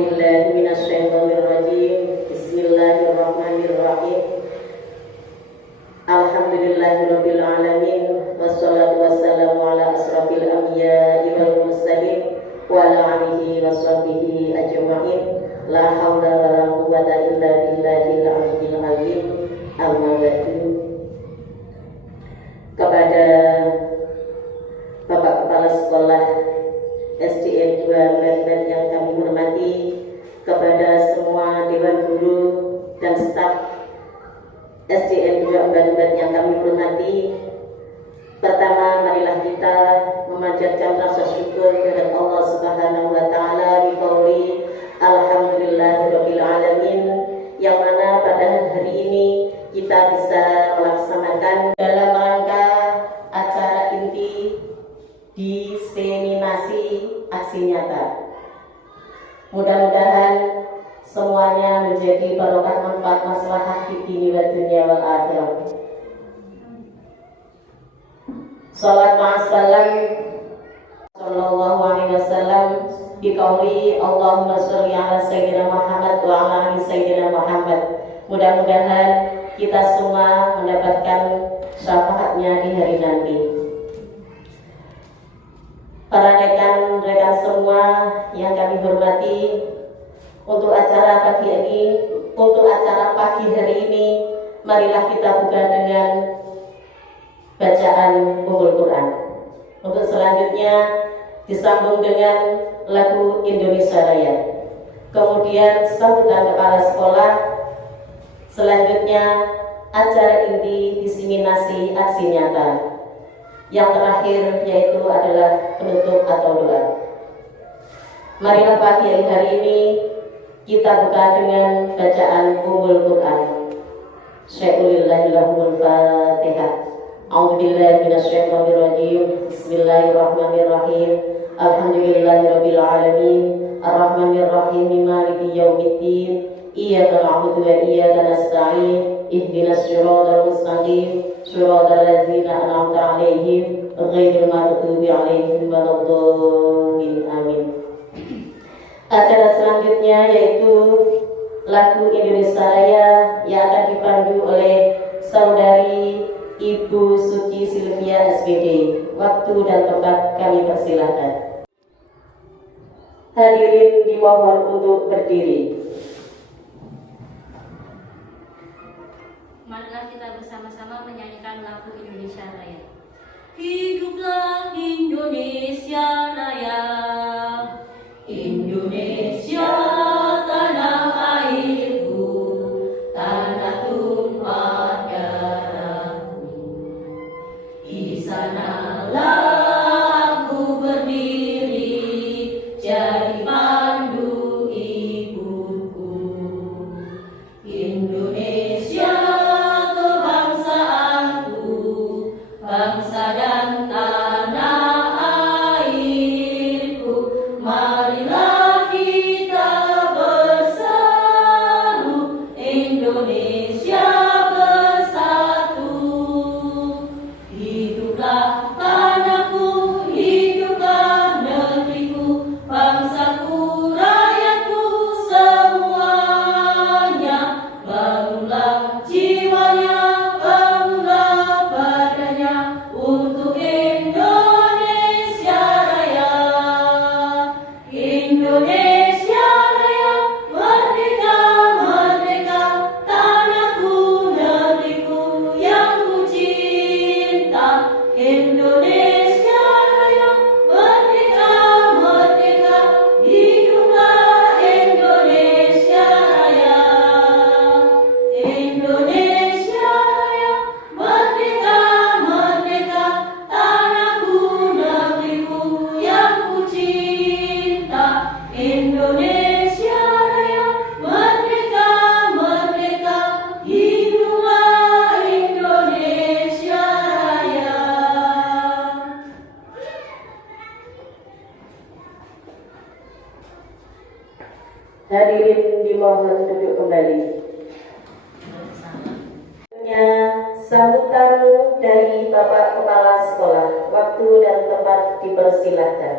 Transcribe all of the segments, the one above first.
billahi minasyaitonir rajim. Bismillahirrahmanirrahim. Alhamdulillahirabbil alamin wassalatu wassalamu ala asrofil anbiya'i wal mursalin wa ala alihi washabbihi ajma'in. La haula wala quwwata illa billahil aliyyil azim. Amma ba'du. Kepada Bapak Kepala Sekolah SDN 2 Bladbat yang kami hormati, kepada semua Dewan Guru dan staf SDN 2 Bladbat yang kami hormati, pertama marilah kita memanjatkan rasa syukur kepada Allah Subhanahu wa taala biqauli alhamdulillahirabbil alamin, yang mana pada hari ini kita bisa melaksanakan dalam rangka acara inti diseminasi aksi nyata. Mudah-mudahan semuanya menjadi barokah manfaat maslahah di dini wa dunya wal akhirah. Salat ma'assalam sallallahu alaihi wasallam biqauli Allahumma sholli ala sayyidina Muhammad wa ala ali sayyidina Muhammad. Mudah-mudahan kita semua mendapatkan syafaatnya di hari nanti. Para rekan-rekan semua yang kami hormati, untuk acara pagi hari ini, marilah kita buka dengan bacaan Ummul Quran. Untuk selanjutnya disambung dengan lagu Indonesia Raya. Kemudian sambutan kepala sekolah. Selanjutnya acara inti diseminasi aksi nyata. Yang terakhir yaitu adalah penutup atau doa. Marilah pagi hari ini kita buka dengan bacaan Ummul Quran. Syai'ulillahil Fatihah. A'udzubillahi minasyaitonir rajim. Bismillahirrahmanirrahim. Alhamdulillahirabbil alamin. Arrahmanir rahim. Maliki yaumiddin. Iyyaka na'budu wa iyyaka nasta'in. Ihdinas siratal mustaqim. Siratal ladzina an'amta 'alaihim ghairil maghdubi 'alaihim waladdallin. Amin. Acara selanjutnya yaitu lagu Indonesia Raya yang akan dipandu oleh Saudari Ibu Suci Silvia SPD. Waktu dan tempat kami persilahkan. Hadirin dimohon untuk berdiri. Marilah kita bersama-sama menyanyikan lagu Indonesia Raya. Hiduplah Indonesia Raya, Indonesia tanah airku, tanah tumpah darahku. Di sanalah aku berdiri, jadi pandu ibuku. Indonesia bangsa dan tanah airku, marilah kita bersatu, Indonesia bersatu. Hiduplah tanahku, hiduplah negeriku, bangsaku, rakyatku semuanya. Bangunlah jiwanya, untuk Indonesia Raya. Indonesia Raya, merdeka, merdeka, tanahku, negeriku yang ku cinta. Indonesia Raya, merdeka, merdeka, hiduplah Indonesia Raya. Indonesia Raya, merdeka, merdeka, tanahku, negeriku yang ku cinta. Indonesia Raya, merdeka, merdeka, hiduplah Indonesia Raya. Hadirin dimohon duduk kembali. Sambutan dari Bapak Kepala Sekolah. Waktu dan tempat dipersilahkan.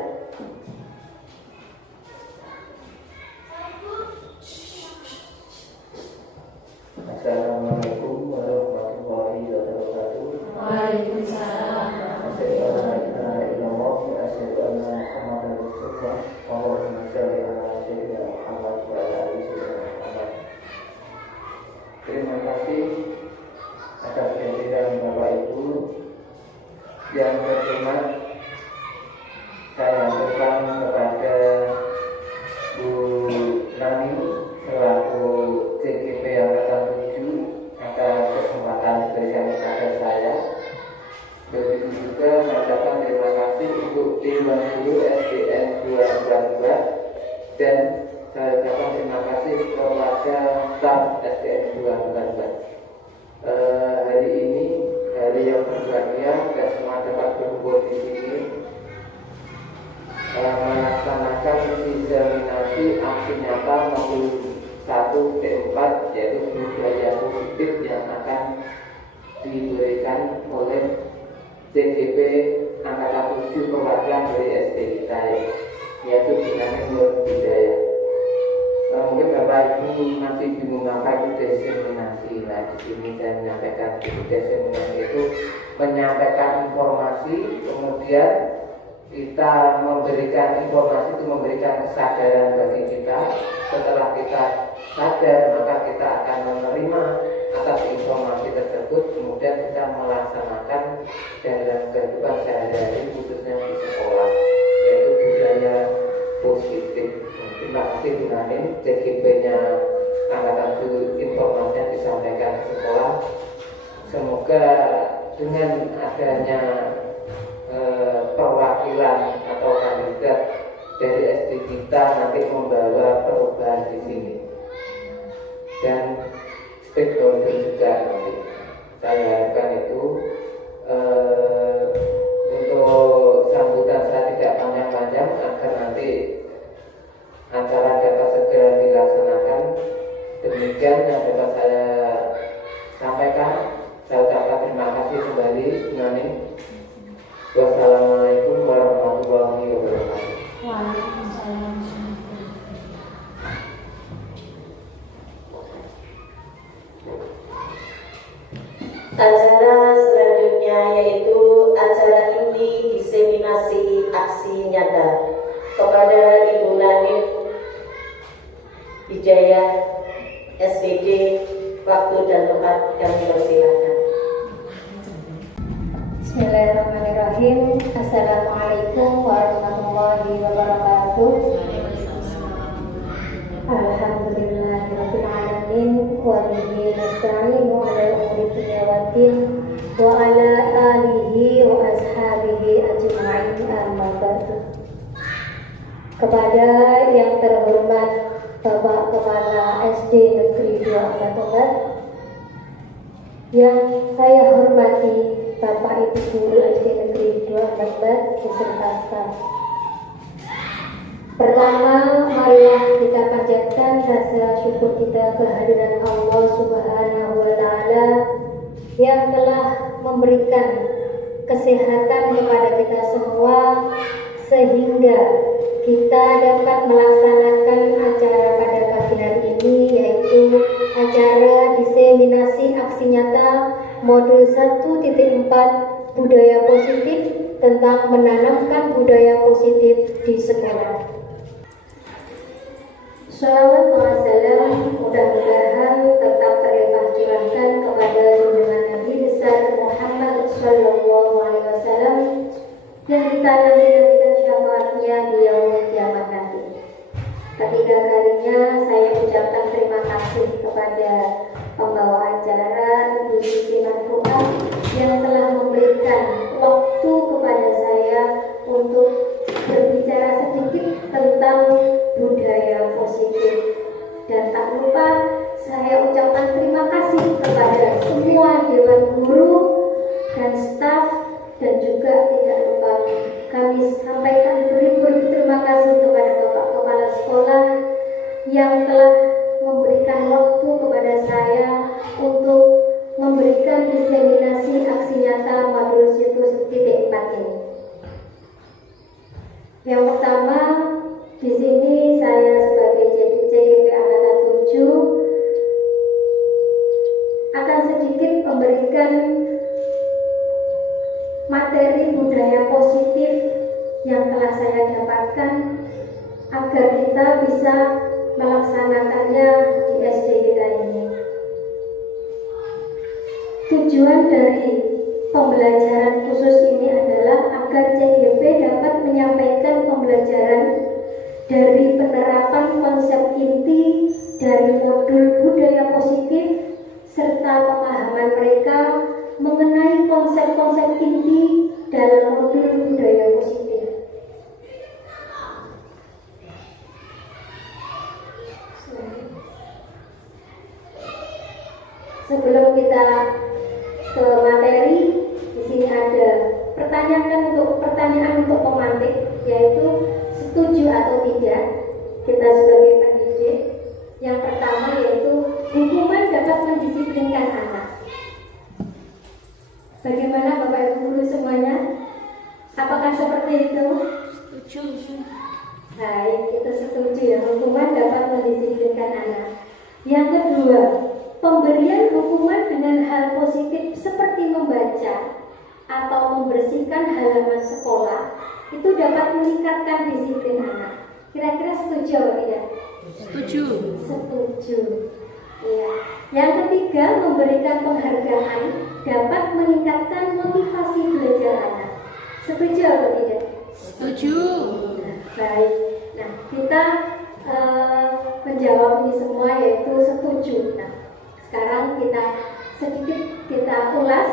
Babat, dan saya ucapkan terima kasih kepada staf SDN 2 Babat. Hari ini hari yang berbahagia dan semua dapat berkumpul di sini melaksanakan diseminasi aksi nyata modul 1 P4, yaitu budaya positif yang akan diberikan oleh CGP Angkatan 7 perwakilan dari SD kita, yaitu Dinamik Nur Budaya. Mungkin Bapak Ibu masih bingung apa itu diseminasi. Nah, di sini saya menyampaikan diseminasi itu menyampaikan informasi, kemudian kita memberikan informasi itu memberikan kesadaran bagi kita. Setelah kita sadar, maka kita akan menerima atas informasi tersebut, kemudian kita melaksanakan dalam kehidupan sehari-hari, khususnya di sekolah, yaitu budaya positif. Terima kasih Bu Nanin, CGP-nya Angkatan 7 informasinya disampaikan ke sekolah. Semoga dengan adanya perwakilan atau kandidat dari SD kita nanti membawa perubahan di sini, dan stakeholder juga nanti. Saya harapkan itu untuk sambutan saya tidak panjang-panjang agar nanti acara dapat segera dilaksanakan. Demikian yang dapat saya sampaikan. Saya ucapkan terima kasih kembali. Wassalamualaikum warahmatullahi wabarakatuh. Waalaikumsalam. Acara selanjutnya yaitu acara inti diseminasi aksi nyata kepada Ibu Lanif Wijaya SPD. Waktu dan tempat kami persilahkan. Bismillahirrahmanirrahim. Assalamualaikum warahmatullahi wabarakatuh. Alhamdulillahirabbil alamin wa bihi nasta'inu 'ala umuri dunya waddin wa 'ala alihi wa ashabihi ajma'in, amma ba'du. Kepada yang terhormat Bapak Kepala SD Negeri 2 Batobat, yang saya hormati Bapak Ibu Guru SD Negeri 2 Batobat beserta staf. Pertama, marilah kita panjatkan rasa syukur kita kehadiran Allah Subhanahu wa Ta'ala yang telah memberikan kesehatan kepada kita semua, sehingga kita dapat melaksanakan acara pada pagi hari ini, yaitu acara diseminasi aksi nyata modul 1.4 budaya positif tentang menanamkan budaya positif di sekolah. Shalawat wa salam mudah-mudahan tetap terlimpah curahkan kepada junjungan Nabi besar Muhammad Sallallahu Alaihi Wasallam yang kita nanti-nantikan syafaatnya di yaumul kiamat nanti. Ketiga kalinya saya ucapkan terima kasih kepada pembawa acara Ibu Siti Marfuah yang telah memberikan waktu kepada saya untuk berbicara sedikit tentang budaya positif. Dan tak lupa saya ucapkan terima kasih kepada semua dewan guru dan staf, dan juga tidak lupa kami sampaikan beribu-ribu terima kasih kepada Bapak Kepala Sekolah yang telah memberikan waktu kepada saya untuk memberikan diseminasi aksi nyata modul 1.4 ini. Yang pertama, di sini saya sebagai CGP Angkatan 7 akan sedikit memberikan materi budaya positif yang telah saya dapatkan agar kita bisa melaksanakannya di SD kita ini. Tujuan dari pembelajaran khusus ini adalah agar CGP dapat menyampaikan pembelajaran dari penerapan konsep inti dari modul budaya positif serta pemahaman mereka mengenai konsep-konsep inti dalam modul budaya positif. sebelum kita ke materi, di sini ada pertanyaan untuk pemantik, yaitu setuju atau tidak kita sebagai pendidik. Yang pertama yaitu hukuman dapat mendisiplinkan anak. Bagaimana Bapak Ibu guru semuanya? Apakah seperti itu? Setuju. Baik, kita setuju ya, hukuman dapat mendisiplinkan anak. Yang kedua, pemberian hukuman dengan hal positif seperti membaca atau membersihkan halaman sekolah itu dapat meningkatkan disiplin anak. Kira-kira setuju atau tidak? Setuju. Setuju. Iya. Yang ketiga, memberikan penghargaan dapat meningkatkan motivasi belajar anak. Setuju atau tidak? Setuju. Baik. Nah, kita menjawab ini semua yaitu setuju. Nah, sekarang kita ulas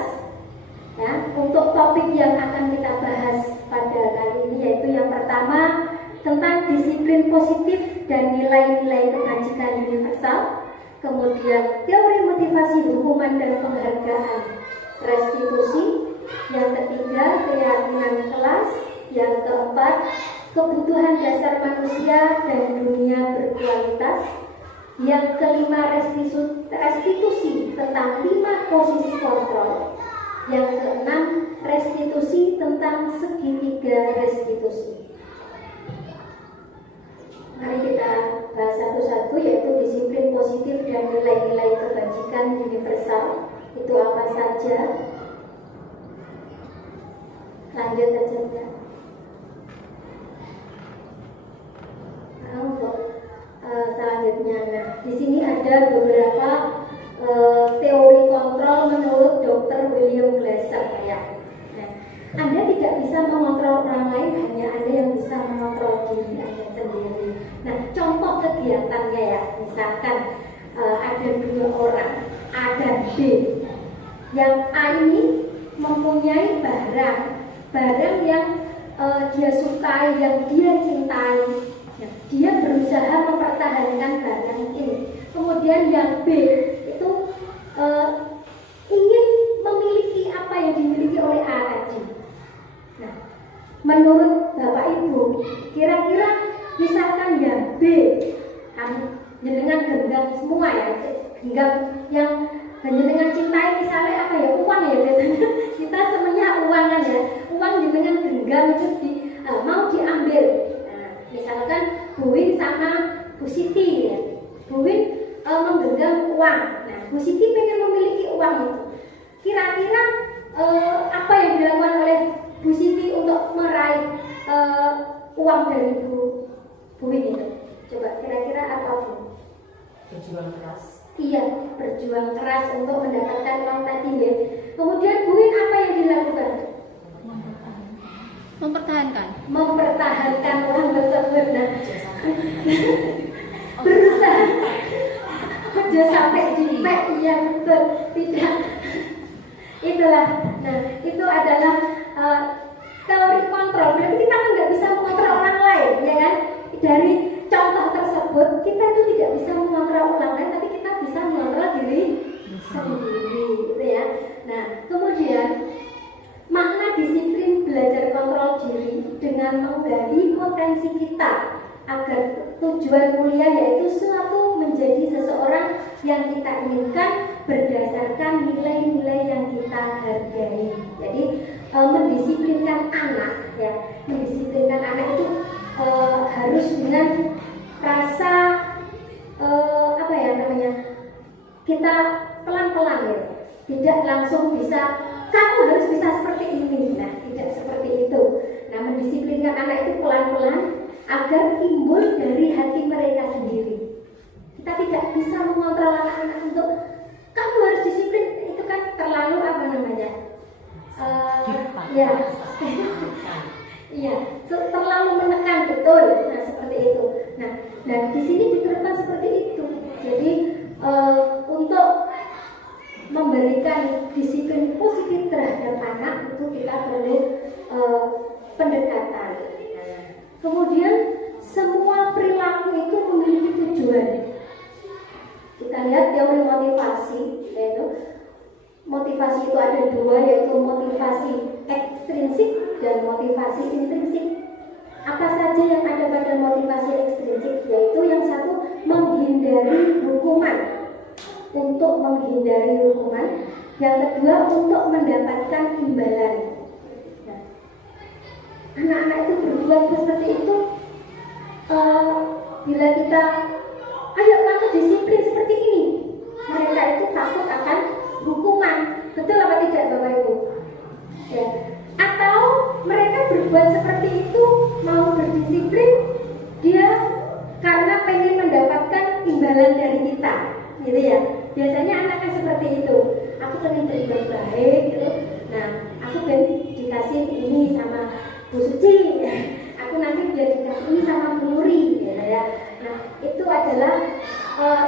ya untuk topik yang akan kita bahas pada kali ini, yaitu yang pertama tentang disiplin positif dan nilai-nilai kebajikan universal. Kemudian teori motivasi hukuman dan penghargaan, restitusi. Yang ketiga, keyakinan kelas. Yang keempat, kebutuhan dasar manusia dan dunia berkualitas. Yang kelima, restitusi tentang 5 posisi kontrol. Yang keenam, restitusi tentang segitiga restitusi. Mari kita bahas satu-satu, yaitu disiplin positif dan nilai-nilai kebajikan universal. Itu apa saja? Lanjut aja ya. Nah, untuk selanjutnya, nah di sini ada beberapa teori kontrol menurut Dr. William Glasser ya. Nah, Anda tidak bisa mengontrol orang lain, hanya Anda yang bisa mengontrol diri Anda sendiri. Nah, contoh kegiatannya ya, misalkan ada 2 orang, A dan B. Yang A ini mempunyai barang yang dia sukai, yang dia cintai. Nah, dia berusaha mempertahankan barang ini. Kemudian yang B itu ingin memiliki apa yang dimiliki oleh A tadi. Nah, menurut Bapak Ibu, kira-kira misalkan yang B kan jenengan genggam semua ya, genggam yang jenengan cintai, misalnya apa ya, uang ya biasanya kita semuanya uang kan ya, uang jenengan genggam itu mau diambil. Nah, misalkan Bu Win sama Bu Siti ya, Bu Win menggenggam uang. Nah, Bu Siti pengen memiliki uang itu. Kira-kira apa yang dilakukan oleh Bu Siti untuk meraih uang dari Bu Win itu? Coba kira-kira apa Bu? Berjuang keras. Iya, berjuang keras untuk mendapatkan uang tadi ya. Kemudian Bu Win apa yang dilakukan? Mempertahankan uang tersebut. Nah, berusaha kerja sampai dipek, iya betul, tidak. Itulah. Nah, itu adalah teori kontrol. Berarti kita kan nggak bisa mengontrol orang lain, ya kan? Dari contoh tersebut kita itu tidak bisa mengontrol orang lain, tapi kita bisa mengontrol diri sendiri, gitu ya. Nah, kemudian makna disiplin belajar kontrol diri dengan menggali potensi kita agar tujuan mulia, yaitu suatu menjadi seseorang yang kita inginkan berdasarkan nilai-nilai yang kita hargai. Jadi mendisiplinkan anak ya, mendisiplinkan anak itu harus dengan rasa apa ya namanya, kita pelan-pelan ya, tidak langsung bisa kamu harus bisa seperti ini. Nah, tidak seperti itu. Nah, mendisiplinkan anak itu pelan-pelan agar timbul dari hati mereka sendiri. Kita tidak bisa mengontrol anak-anak untuk kamu harus disiplin, itu kan terlalu apa namanya? Ya, iya, terlalu menekan, betul. Nah, seperti itu. Nah, dan di sini diterapkan seperti itu. Jadi untuk memberikan disiplin positif terhadap anak itu kita perlu pendekatan. Kemudian semua perilaku itu memiliki tujuan. Kita lihat teori motivasi yaitu motivasi itu ada dua, yaitu motivasi ekstrinsik dan motivasi intrinsik. Apa saja yang ada pada motivasi ekstrinsik? Yaitu yang satu, menghindari hukuman, untuk menghindari hukuman. Yang kedua, untuk mendapatkan imbalan. Nah, anak-anak itu berbuat seperti itu, bila kita ayo kamu disiplin seperti ini, mereka itu takut akan hukuman. Betul apa tidak Bapak Ibu? Ya. Atau mereka berbuat seperti itu, mau berdisiplin, dia karena pengen mendapatkan imbalan dari kita, gitu ya. Biasanya anaknya seperti itu. Aku pengen berbuat baik, gitu. Nah, aku pengen dikasih ini sama Bu Suci, aku nanti biar dikasih ini sama Bu Nuri, gitu ya. Nah, itu adalah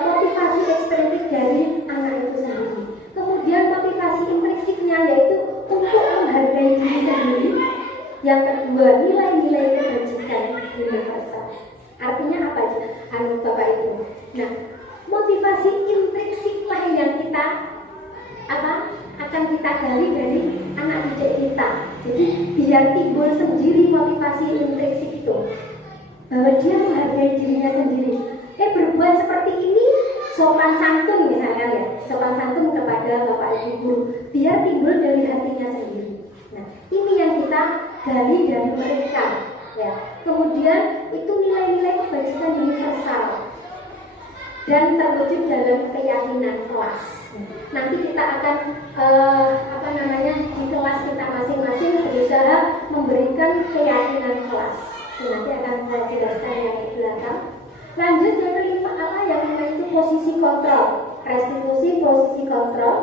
motivasi ekstrinsik dari anak itu sendiri. Kemudian motivasi intrinsiknya yaitu untuk menghargai diri sendiri. Yang kedua, nilai-nilai kebajikan universal. Artinya apa aja? Bapak Ibu. Nah, motivasi intrinsiklah yang kita akan kita gali dari anak didik kita. Jadi biar timbul sendiri motivasi intrinsik itu, bahwa dia menghargai dirinya sendiri. Berbuat seperti ini sopan santun misalkan ya, sopan santun kepada Bapak Ibu guru, biar timbul dari hatinya sendiri. Nah, ini yang kita gali dari mereka ya. Kemudian itu nilai-nilai kebajikan universal dan terwujud dalam keyakinan kelas. Nanti kita akan di kelas kita masing-masing berusaha memberikan keyakinan kelas. Nanti akan saya jelaskan yang di belakang. Lanjut yang kelima, yang itu posisi kontrol, restitusi posisi kontrol.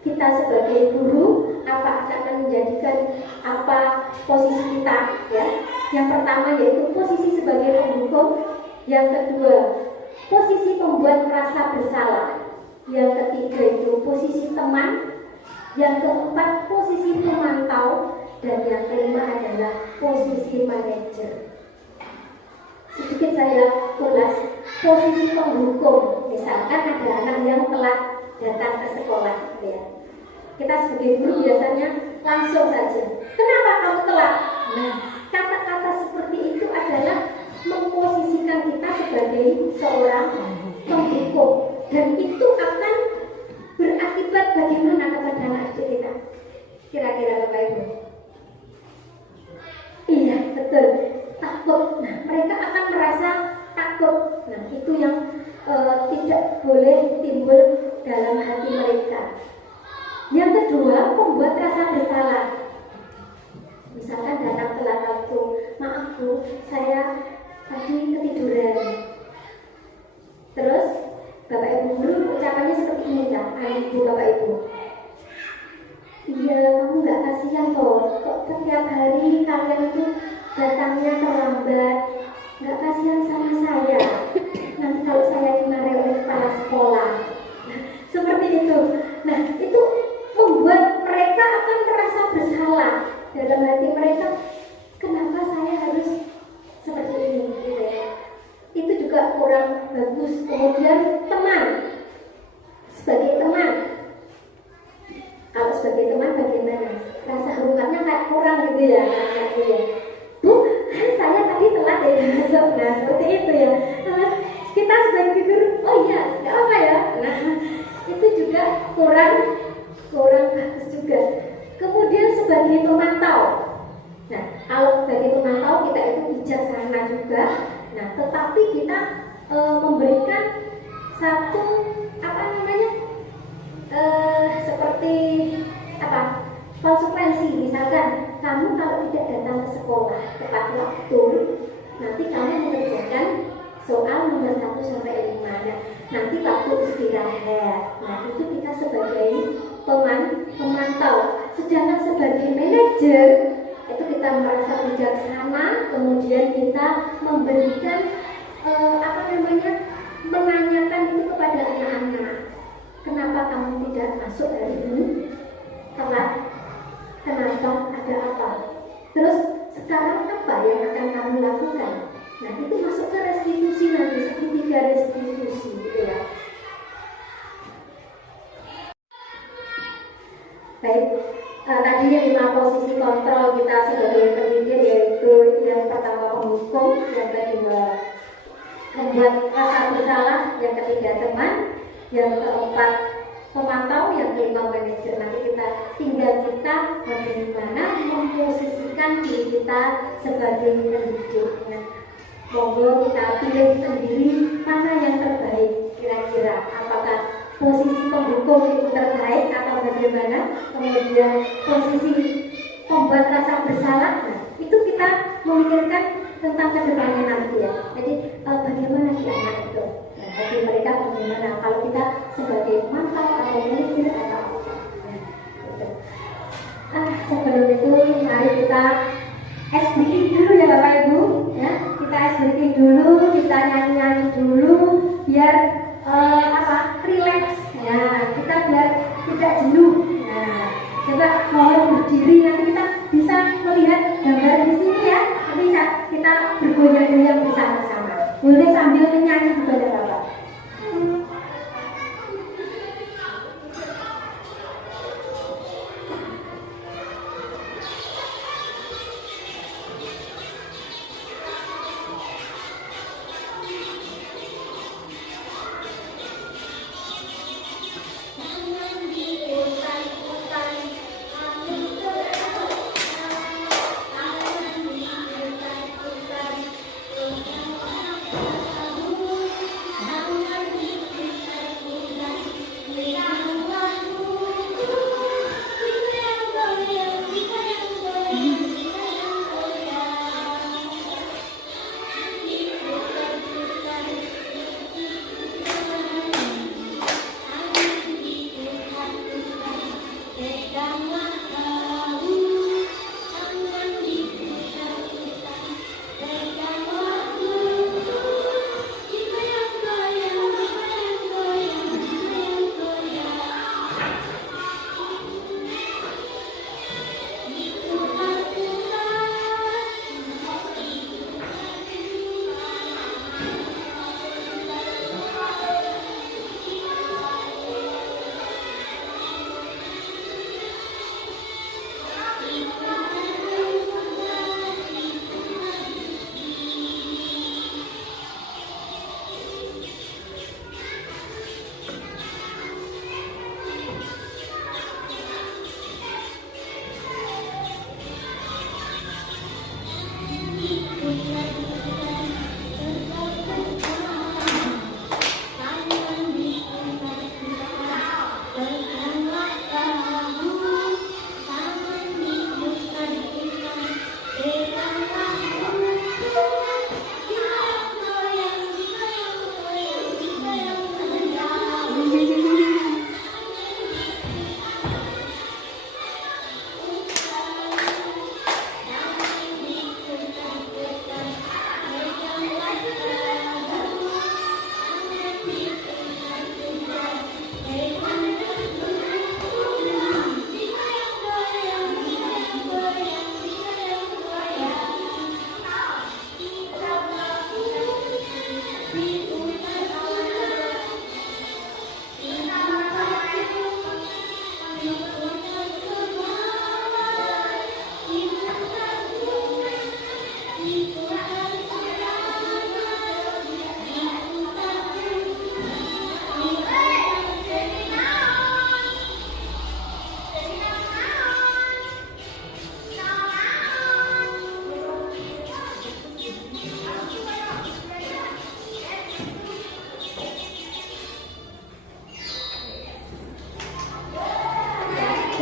Kita sebagai guru akan menjadikan apa posisi kita ya. Yang pertama yaitu posisi sebagai penghukum, yang kedua posisi pembuat merasa bersalah, yang ketiga itu posisi teman, yang keempat posisi pemantau, dan yang kelima adalah posisi manajer. Sedikit saya ulas posisi penghukum. Misalkan ada anak yang telat datang ke sekolah ya. Kita sebagai guru biasanya langsung saja, kenapa kamu telat? Nah, kata-kata seperti itu adalah memposisikan kita sebagai seorang penghukum, dan itu akan berakibat bagaimana kepada anak didik kita? Kira-kira Bapak Ibu? Iya, betul. Takut. Nah, mereka akan merasa takut. Nah, itu yang tidak boleh timbul dalam hati mereka. Yang kedua, membuat rasa bersalah. Misalkan datang telat waktu, maaf Bu, saya tadi ketiduran. Terus Bapak Ibu guru ucapannya seperti ini kan, Ibu Bapak Ibu. Iya, kamu nggak kasihan toh, kok setiap hari kalian itu datangnya terlambat, nggak kasihan sama saya. Nanti kalau saya dimarahi oleh kepala sekolah, seperti itu. Nah, itu membuat mereka akan merasa bersalah dalam hati mereka. Kenapa saya harus seperti ini? Gitu ya. Itu juga kurang bagus. Kemudian teman, sebagai teman, kalau sebagai teman bagaimana? Rasa hormatnya kayak kurang gitu ya, Bu, saya tadi telat ya masuk. Nah, seperti itu ya. Nah, kita sebagai guru, oh iya, nggak apa ya. Nah, itu juga kurang bagus juga. Kemudian sebagai pemantau. Nah, kalau sebagai pemantau kita itu bijaksana juga. Nah, tetapi kita memberikan satu seperti konsekuensi. Misalkan kamu kalau tidak datang ke sekolah tepat waktu, nanti kamu mengerjakan soal nomor 1 sampai 5. Nah, nanti waktu istirahat. Nah, itu kita sebagai pemantau. Sedangkan sebagai manajer itu kita merasa bijaksana, kemudian kita memberikan menanyakan itu kepada anak-anak. Kenapa kamu tidak masuk hari ini? Telat. Kenapa? Ada apa? Terus sekarang apa yang akan kamu lakukan? Nah, itu masuk ke restitusi nanti, segitiga restitusi gitu ya. tadi 5 posisi kontrol kita sebagai pendidik, yaitu yang pertama menghukum, yang kedua membuat rasa bersalah, yang ketiga teman, yang keempat pemantau, yang kelima manajer. Nanti kita tinggal kita bagaimana memposisikan diri kita sebagai pendidik. Monggo kita pilih sendiri mana yang terbaik kira-kira, apakah posisi penghukum itu terbaik atau bagaimana, kemudian posisi membuat rasa bersalah. Nah, itu kita memikirkan tentang kedepannya nanti ya. Jadi bagaimana si anak itu, nah, bagi mereka bagaimana kalau kita sebagai mantau atau manajer atau apa. Sebelum itu mari kita SBI dulu ya Bapak Ibu ya. Kita SBI dulu, kita nyanyi-nyanyi dulu biar relax ya, kita biar tidak jenuh. Nah, coba mau berdiri, nanti kita bisa melihat gambar di sini ya. Nanti bisa kita bergoyang-goyang bersama-sama. Boleh sambil menyanyi juga ya Bapak.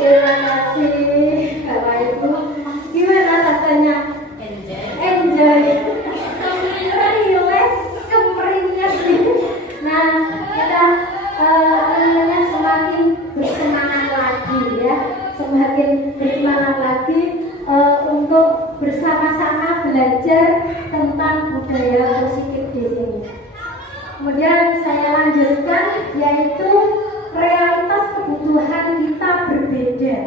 Terima kasih Bapak Ibu. Gimana rasanya? Enjoy. Relax, kemeringat. Nah, kita semakin bersemangat lagi ya, semakin bersemangat lagi untuk bersama-sama belajar tentang budaya positif di sini. Kemudian saya lanjutkan, yaitu realitas kebutuhan kita berbeda.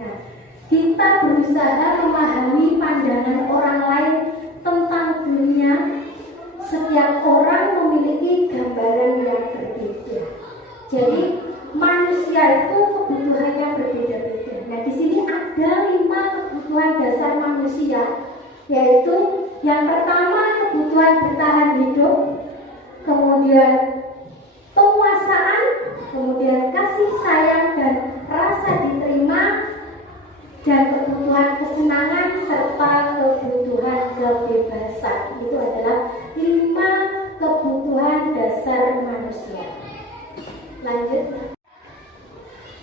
Nah, kita berusaha memahami pandangan orang lain tentang dunia. Setiap orang memiliki gambaran yang berbeda. Jadi manusia itu kebutuhannya berbeda-beda. Nah, di sini ada 5 kebutuhan dasar manusia, yaitu yang pertama kebutuhan bertahan hidup, kemudian penguasaan, kemudian kasih sayang dan rasa diterima, dan kebutuhan kesenangan serta kebutuhan kebebasan. Itu adalah 5 kebutuhan dasar manusia. Lanjut.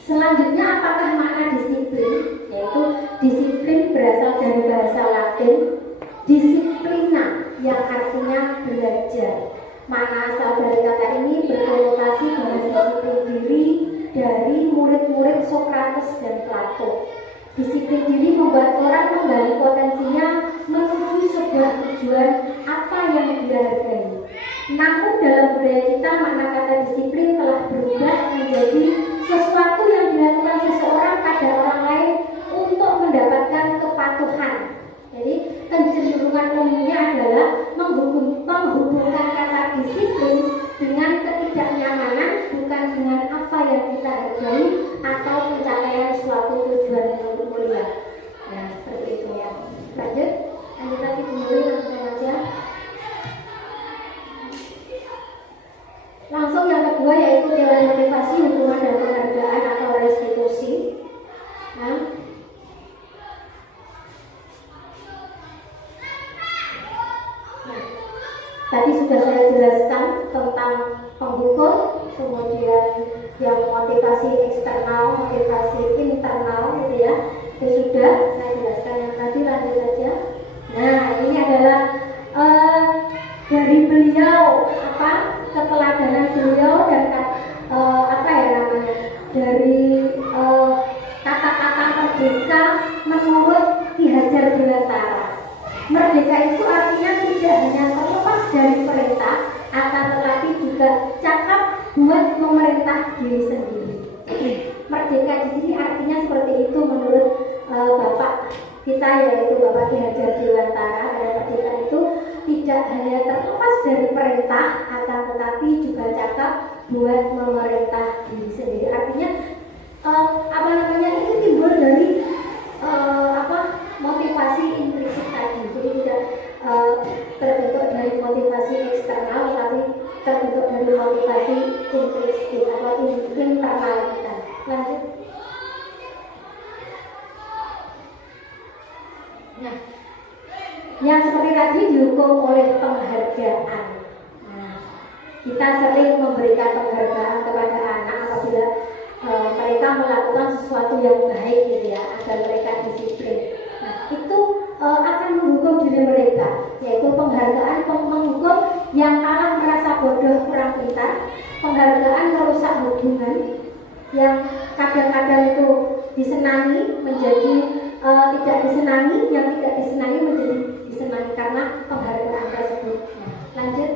Selanjutnya, apakah makna disiplin? Yaitu disiplin berasal dari bahasa Latin disiplina, yang artinya belajar. Makna asal dari kata ini berkonotasi dengan disiplin diri dari murid-murid Sokrates dan Plato. Disiplin diri membuat orang menggali potensinya menuju sebuah tujuan apa yang dia hargai. Namun dalam budaya kita, makna kata disiplin telah berubah menjadi sesuatu yang dilakukan seseorang pada orang lain untuk mendapatkan kepatuhan. Jadi kecenderungan umumnya adalah menghubungkan kata disiplin dengan ketidaknyamanan, bukan dengan apa yang kita hargai atau pencapaian suatu tujuan yang mulia. Nah, seperti itu ya. Lanjut lagi dulu, langsung aja. Langsung yang kedua, yaitu teori motivasi, hukuman dan penghargaan atau restitusi. Nah, tadi sudah saya jelaskan tentang penghukum, kemudian yang motivasi eksternal, motivasi internal, gitu ya. Itu sudah saya jelaskan yang tadi. Lanjut saja. Nah, ini adalah dari beliau, keteladanan beliau dan dari kata-kata merdeka menurut Ki Hajar Dewantara. Merdeka itu artinya tidak hanya terlepas dari perintah, akan tetapi juga cakap buat memerintah diri sendiri. Merdeka di sini artinya seperti itu menurut Bapak kita, yaitu Bapak Ki Hajar Dewantara. Merdeka itu tidak hanya terlepas dari perintah, akan tetapi juga cakap buat memerintah diri sendiri. Artinya itu timbul dari motivasi intrinsik tadi. Jadi tidak terbentuk dari motivasi eksternal, tapi terbentuk dari motivasi intrinsik atau internal kita. Lanjut. Nah, yang seperti tadi dihukum oleh penghargaan. Nah, kita sering memberikan penghargaan kepada anak apabila mereka melakukan sesuatu yang baik, gitu ya, agar mereka disiplin. Nah, itu akan menghukum diri mereka, yaitu penghargaan menghukum yang kalah merasa bodoh kurang pintar, penghargaan merusak hubungan, yang kadang-kadang itu disenangi menjadi tidak disenangi, yang tidak disenangi menjadi disenangi karena penghargaan tersebut. Nah, lanjut.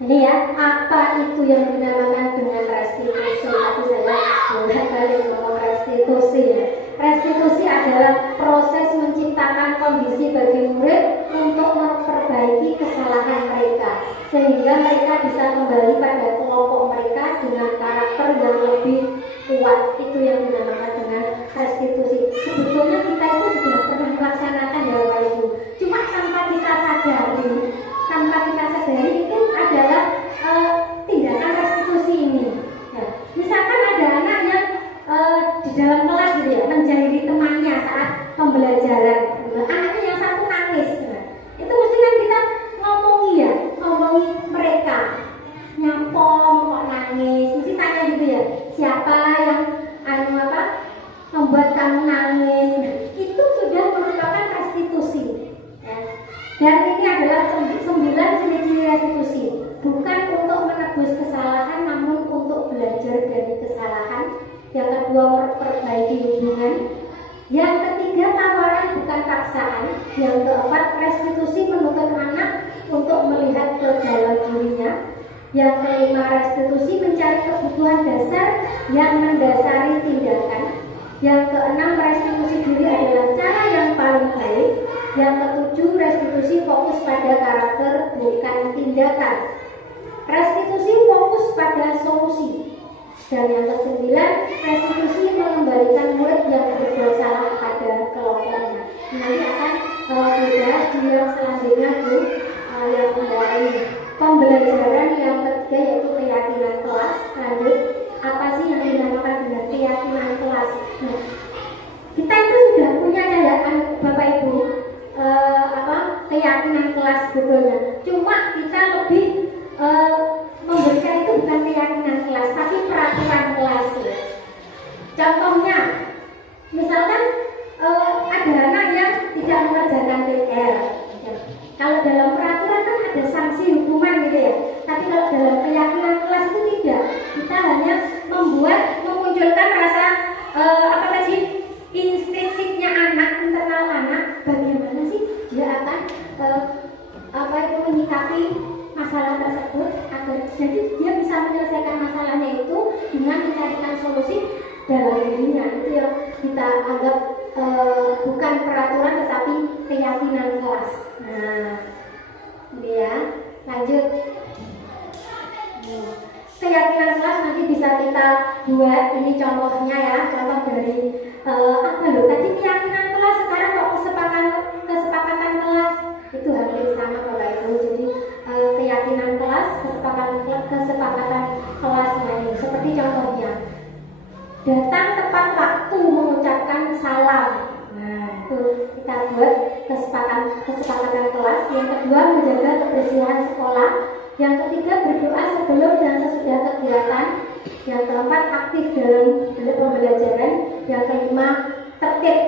Ini ya, apa itu yang dinamakan dengan restitusi? Tadi saya bolak-balik ngomong restitusi ya. Restitusi adalah proses menciptakan kondisi bagi murid untuk memperbaiki kesalahan mereka, sehingga mereka bisa kembali pada kelompok mereka dengan karakter yang lebih kuat. Itu yang dinamakan dengan restitusi. Sebetulnya kita itu sudah pernah melaksanakan ya Bapak Ibu, cuma tanpa kita sadari itu adalah tindakan restitusi ini. Nah, misalkan ada anak yang di dalam kelas, gitu ya, menjahili temannya saat pembelajaran. Anaknya yang satu nangis. Nah, itu mesti kan kita ngomongi mereka. Nyampong kok nangis. Mesti tanya gitu ya, siapa yang membuat kamu nangis. Nah, itu sudah merupakan restitusi. Ya. Dan ini adalah 9 ciri-ciri restitusi. Bukan untuk menebus kesalahan, namun untuk belajar dari kesalahan. Yang kedua, memperbaiki hubungan. Yang ketiga, tawaran bukan paksaan. Yang keempat, restitusi menuntut anak untuk melihat ke dalam dirinya. Yang kelima, restitusi mencari kebutuhan dasar yang mendasari tindakan. Yang keenam, restitusi diri adalah cara yang paling baik. Yang ketujuh, restitusi fokus pada karakter bukan tindakan. Restitusi fokus pada solusi. Dan yang kesembilan, restitusi mengembalikan murid yang berbuat salah pada kelompoknya. Nanti akan dibahas di yang selanjutnya Bu, yang mengenai pembelajaran yang ketiga yaitu keyakinan kelas. Lanjut, apa sih yang dinamakan dengan keyakinan kelas? Nah, kita itu sudah punya ya Bapak Ibu keyakinan kelas sebetulnya. Cuma kita lebih memberikan itu bukan keyakinan kelas, tapi peraturan kelas. Contohnya, misalkan ada anak yang tidak mengerjakan PR. Kalau dalam peraturan kan ada sanksi hukuman gitu ya. Tapi kalau dalam keyakinan kelas itu tidak. Kita hanya memunculkan rasa instinktifnya anak, internal anak, bagaimana sih dia akan menyikapi masalah tersebut agar jadi dia bisa menyelesaikan masalahnya itu dengan mencarikan solusi dalam dirinya. Itu yang kita anggap bukan peraturan tetapi keyakinan kelas. Nah, ini ya, lanjut. Keyakinan kelas nanti bisa kita buat, ini contohnya ya, contoh dari tadi keyakinan kelas, sekarang kok kesepakatan kelas itu hampir sama Bapak Ibu. Jadi keyakinan kelas, kesepakatan kelas lain. Seperti contohnya, datang tepat waktu mengucapkan salam. Nah, itu kita buat kesepakatan kelas. Yang kedua, menjaga kebersihan sekolah. Yang ketiga, berdoa sebelum dan sesudah kegiatan. Yang keempat, aktif dalam pembelajaran. Yang kelima, tertib.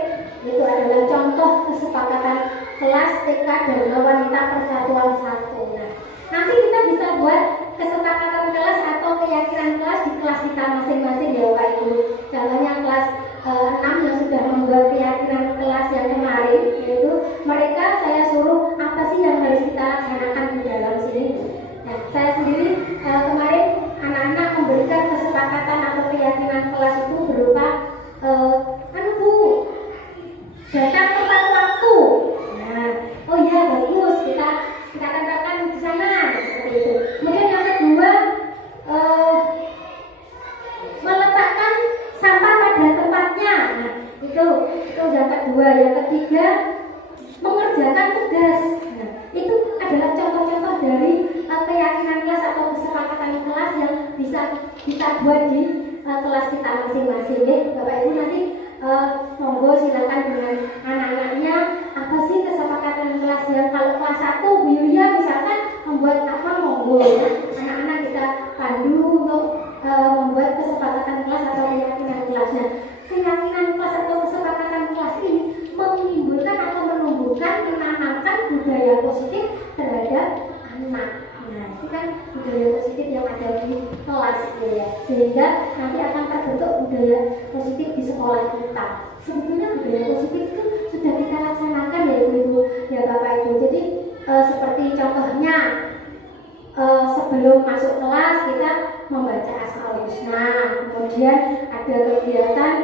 Itu adalah contoh kesepakatan kelas TK Dharma Wanita Persatuan 1. Nah, nanti kita bisa buat kesepakatan kelas atau keyakinan kelas di kelas kita masing-masing ya Bapak Ibu. Contohnya kelas 6 yang sudah membuat keyakinan kelas yang kemarin, yaitu mereka saya suruh apa sih yang harus kita laksanakan di dalam sini. Nah, saya sendiri kemarin anak-anak memberikan kesepakatan atau keyakinan kelas itu berupa Bu, datang tepat waktu. Nah, oh iya bagus, kita katakan di sana seperti itu. Kemudian yang kedua, meletakkan sampah pada tempatnya. Nah, itu yang kedua. Yang ketiga, mengerjakan tugas. Nah, itu adalah contoh-contoh dari keyakinan kelas atau kesepakatan kelas yang bisa kita buat di kelas kita masing-masing. Bapak Ibu nanti monggo silakan dengan anak-anaknya, apa sih kesepakatan kelas yang kalau kelas 1 Bu Yulia misalkan membuat apa, monggo anak-anak kita pandu untuk membuat kesepakatan kelas atau keyakinan kelasnya. Keyakinan kelas atau kesepakatan kelas ini menimbulkan atau menumbuhkan, menanamkan budaya positif terhadap anak. Nah, itu kan budaya positif yang ada di kelas ya. Sehingga nanti akan terbentuk budaya positif di sekolah kita. Sebetulnya budaya positif itu sudah kita laksanakan ya Ibu, ya Bapak Ibu. Jadi seperti contohnya sebelum masuk kelas kita membaca Asmaul Husna. Kemudian ada kegiatan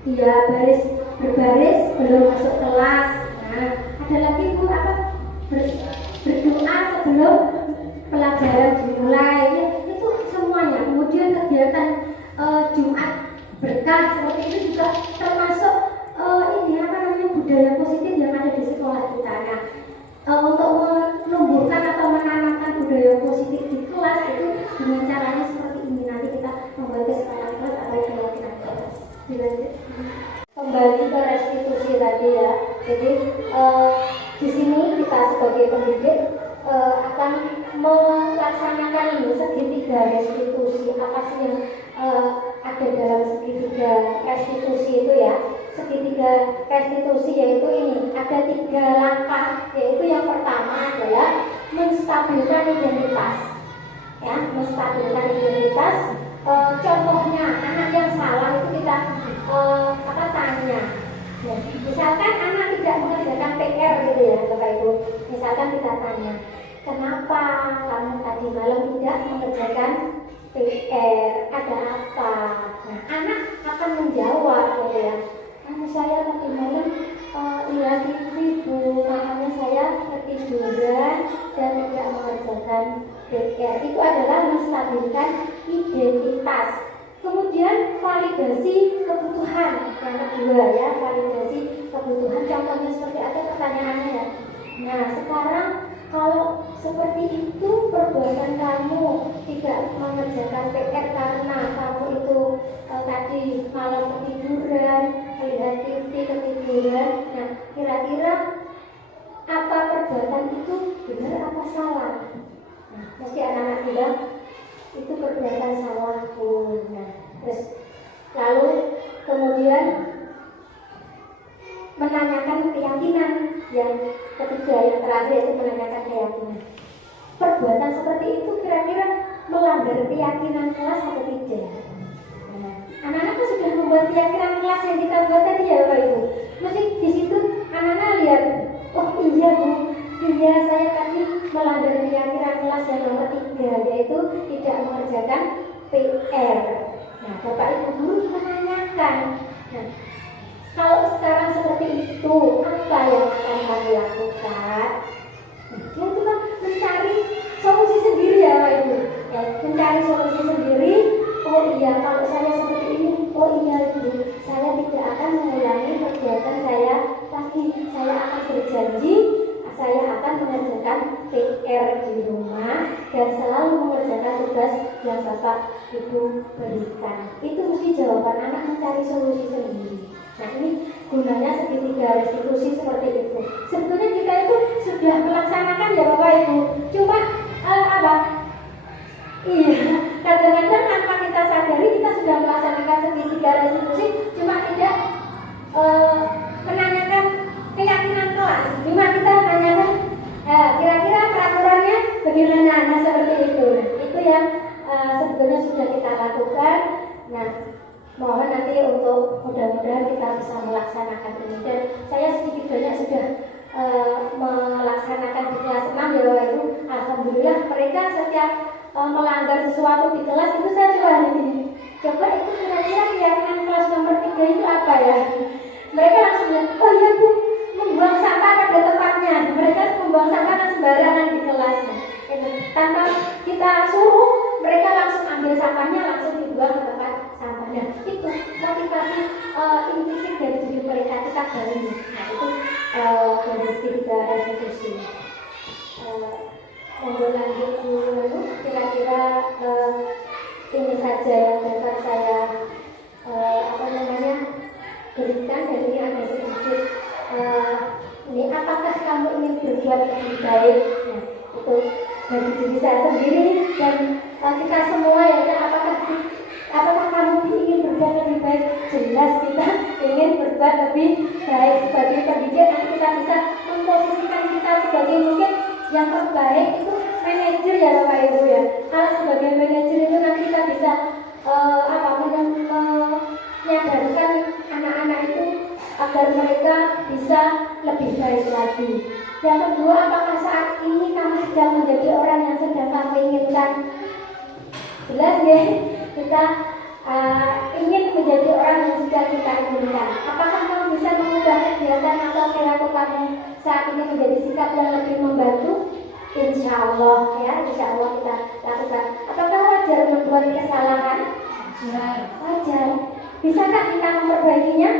dia berbaris sebelum masuk kelas. Nah, ada lagi Bu berdoa sebelum pelajaran dimulai. Itu semuanya. Kemudian kegiatan Jumat berkah seperti itu juga termasuk budaya positif yang ada di sekolah kita. Nah, untuk menumbuhkan atau menanamkan budaya positif di kelas itu dengan caranya seperti ini. Nanti kita membuat kesepakatan kelas atau keyakinan kelas. Dilanjut. Kembali ke restitusi tadi ya. Jadi di sini kita sebagai pendidik akan melaksanakan segitiga restitusi. Apa sih yang ada dalam segitiga restitusi itu ya? Segitiga restitusi yaitu ini, ada 3 langkah, yaitu yang pertama adalah menstabilkan identitas. Ya, menstabilkan identitas. Contohnya anak yang salah itu kita tanya. Ya, misalkan anak tidak mengerjakan PR gitu ya Bapak Ibu. Misalkan kita tanya, kenapa kamu tadi malam tidak mengerjakan PR? Ada apa? Nah, anak akan menjawab gitu ya. Saya tadi malam lihat TV Bu, makanya saya ketiduran dan tidak mengerjakan PR. Itu adalah menstabilkan identitas. Kemudian validasi kebutuhan yang kedua ya, validasi kebutuhan. Contohnya seperti apa pertanyaannya ya. Nah sekarang kalau seperti itu perbuatan kamu tidak mengerjakan PR karena kamu itu tadi malam ketiduran, lihat TV ketiduran. Nah kira-kira apa perbuatan itu benar apa salah? Nah, mesti anak-anak bilang itu perbuatan salah pun. Nah, terus lalu kemudian menanyakan keyakinan yang ketiga, yang terakhir itu menanyakan keyakinan. Perbuatan seperti itu kira-kira melanggar keyakinan kelas atau tidak? Nah, anak-anak kan sudah membuat keyakinan kelas yang kita buat tadi ya Bapak Ibu. Mesti di situ anak-anak lihat, oh iya Bu, iya saya tadi melanggar keyakinan kelas yang nomor 3, yaitu tidak mengerjakan PR. Nah, Bapak Ibu guru menanyakan, nah, kalau sekarang seperti itu, apa yang akan kamu lakukan? Nah, dia itu kan mencari solusi sendiri ya Bapak Ibu, ya, mencari solusi sendiri. Oh iya, kalau saya seperti ini, oh iya Ibu, saya tidak akan mengulangi perbuatan saya lagi. Saya akan berjanji saya akan mengerjakan PR di rumah dan selalu mengerjakan tugas yang Bapak Ibu berikan. Itu mesti jawaban anak mencari solusi sendiri. Nah ini gunanya segitiga restitusi seperti itu. Sebetulnya kita itu sudah melaksanakan ya Bapak Ibu. Cuma apa? Iya, kadang-kadang tanpa kita sadari kita sudah melaksanakan segitiga restitusi, cuma tidak menanyakan keyakinan kelas. Cuma kita tanyakan kira-kira peraturannya bagaimana. Nah seperti itu. Nah, itu yang sebetulnya sudah kita lakukan. Nah mohon nanti untuk mudah-mudahan kita bisa melaksanakan ini. Dan saya sedikit banyak sudah melaksanakan di kelas 6 ya Bapak Ibu. Alhamdulillah mereka setiap melanggar sesuatu di kelas itu saya coba itu kira-kira keyakinan kelas nomor 3 itu apa ya. Mereka langsung bilang, oh iya Bu, membuang sampah pada tempatnya. Mereka membuang sampah sembarangan di kelasnya. Tanpa kita suruh, mereka langsung ambil sampahnya, langsung dibuang ke tempat sampahnya. Itu motivasi intrinsik dari diri mereka kita dari. Nah itu dari segitiga restitusi. Monggo lanjut dulu. Kira-kira ini saja yang dapat saya berikan. Dan ini ada sedikit ini apakah kamu ingin berbuat lebih baik? Nah, itu dari diri saya sendiri dan kita semua ya. Apakah kamu ingin berbuat lebih baik? Jelas kita ingin berbuat lebih baik. Sebagai pendidik nanti kita bisa memposisikan kita sebagai mungkin yang terbaik itu manajer ya Bapak Ibu ya. Kalau sebagai manajer itu nanti kita bisa menyadarkan anak-anak itu agar mereka bisa lebih baik lagi. Yang kedua, apakah saat ini kamu sedang menjadi orang yang sedang kamu inginkan? Jelas ya, kita ingin menjadi orang yang sudah kita inginkan. Apakah kamu bisa mengubah kegiatan atau perilaku kamu saat ini menjadi sikap yang lebih membantu? Insya Allah ya, insya Allah kita lakukan. Apakah wajar membuat kesalahan? Wajar. Bisakah kita memperbaikinya?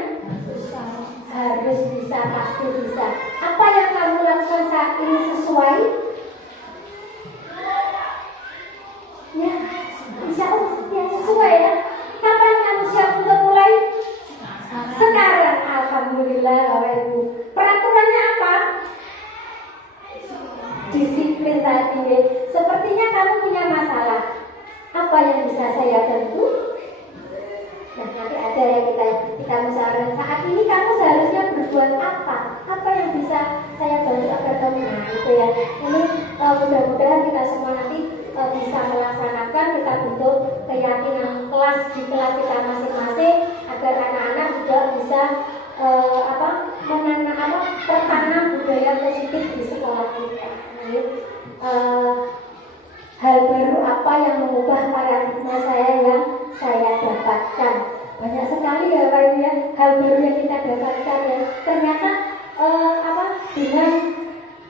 Harus bisa, pasti bisa. Apa yang kamu lakukan saat ini sesuai? Ya, insya Allah ya, sesuai ya. Kapan kamu siap untuk mulai? Sekarang. Alhamdulillah Bapak Ibu. Peraturannya apa? Disiplin tadi. Sepertinya kamu punya masalah. Apa yang bisa saya bantu? Nah, nanti ada yang kita musyawarahkan. Saat ini kamu seharusnya berbuat apa? Apa yang bisa saya bantu agar kamu? Nah, itu ya. Ini mudah-mudahan kita semua nanti bisa melaksanakan. Kita bentuk keyakinan kelas di kelas kita masing-masing agar anak-anak juga bisa pertanam budaya positif di sekolah kita. Jadi, hal baru apa yang mengubah paradigma saya yang saya dapatkan? Banyak sekali ya Pak Ibu ya, hal baru yang kita dapatkan ya. Ternyata dengan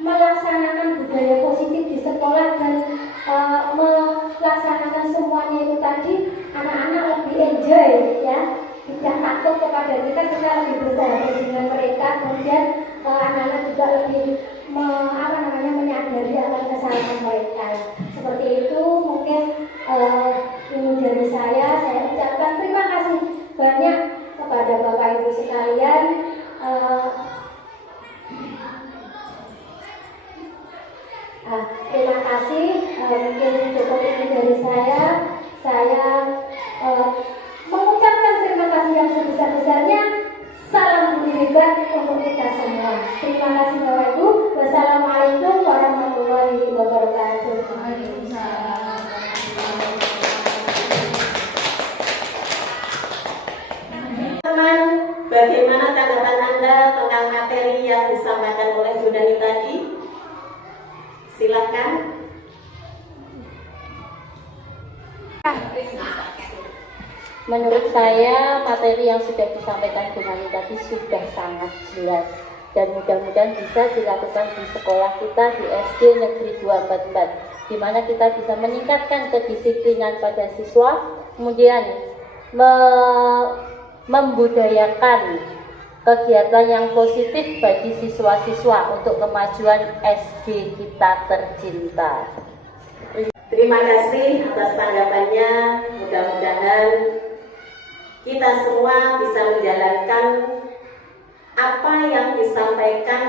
melaksanakan budaya positif di sekolah dan melaksanakan semuanya itu tadi, anak-anak lebih enjoy ya, tidak takut kepada kita lebih bersahabat dengan mereka, kemudian anak-anak juga lebih menyadari akan kesalahan mereka. Seperti itu mungkin ini dari saya ucapkan terima kasih banyak kepada Bapak Ibu sekalian. Terima kasih, mungkin cukup ini dari saya. Saya mengucapkan terima kasih yang sebesar-besarnya. Salam berlibat untuk kita semua. Terima kasih Bapak Ibu. Wassalamualaikum warahmatullahi wabarakatuh. Teman, bagaimana tanggapan Anda tentang materi yang disampaikan oleh Bu Dani tadi? Silakan. Menurut saya materi yang sudah disampaikan Bu Nani tadi sudah sangat jelas dan mudah-mudahan bisa dilakukan di sekolah kita di SD Negeri 244, di mana kita bisa meningkatkan kedisiplinan pada siswa, kemudian membudayakan kegiatan yang positif bagi siswa-siswa untuk kemajuan SD kita tercinta. Terima kasih atas tanggapannya. Mudah-mudahan kita semua bisa menjalankan apa yang disampaikan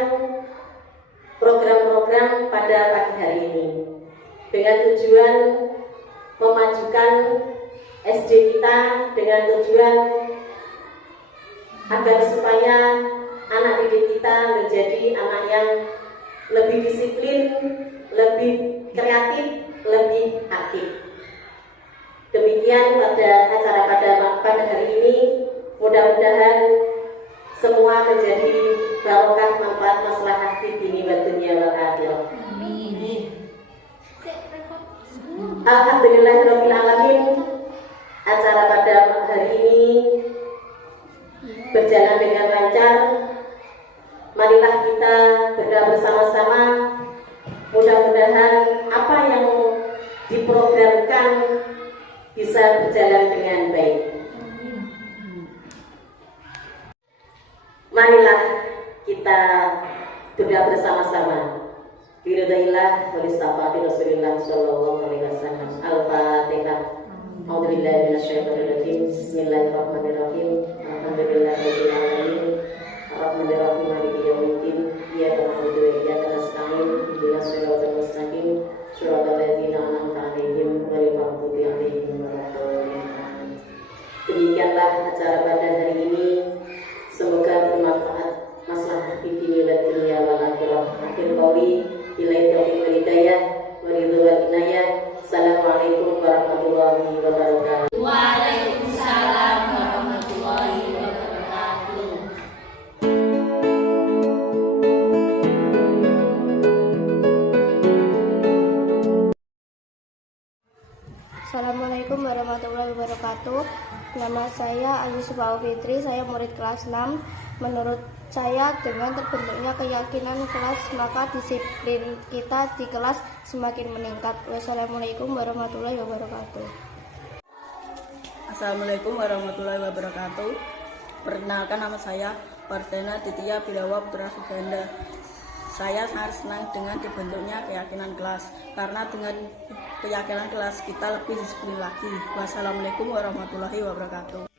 program-program pada pagi hari ini dengan tujuan memajukan SD kita, dengan tujuan agar supaya anak didik kita menjadi anak yang lebih disiplin, lebih kreatif, lebih aktif. Demikian pada acara pada hari ini. Mudah-mudahan semua menjadi barokah, manfaat, maslahah di dini wa dunya wal akhirah. Alhamdulillahirabbil alamin. Acara pada hari ini berjalan dengan lancar. Marilah kita berdoa bersama-sama. Mudah-mudahan apa yang diprogramkan bisa berjalan dengan baik. Marilah kita berdoa bersama-sama. Biridillah wa lisafati Rasulillah sallallahu alaihi wasallam. Al-Fatihah. A'udzubillahi minasyaitonir rajim. Bismillahirrahmanirrahim. Alhamdulillahirabbil alamin. Arrahmanirrahim. Maliki yaumiddin. Iyyaka na'budu wa iyyaka nasta'in. Ihdinas siratal mustaqim. Shiratal ladzina an'amta 'alaihim ghairil maghdubi 'alaihim waladdallin. Demikianlah acara pada hari ini. Semoga bermanfaat, maslahah di dunia dan dunia wal akhirah. Akhir qauli, billahi taufiq wal hidayah, wa ridho wal inayah. Assalamualaikum warahmatullahi wabarakatuh. Waalaikumsalam warahmatullahi wabarakatuh. Assalamualaikum warahmatullahi wabarakatuh. Nama saya Ayus Fitri, saya murid kelas 6. Menurut saya, dengan terbentuknya keyakinan kelas, maka disiplin kita di kelas semakin meningkat. Wassalamualaikum warahmatullahi wabarakatuh. Assalamualaikum warahmatullahi wabarakatuh. Perkenalkan, nama saya Pardana Titiya Birawa Putra Suganda. Saya sangat senang dengan dibentuknya keyakinan kelas, karena dengan keyakinan kelas kita lebih disiplin lagi. Wassalamualaikum warahmatullahi wabarakatuh.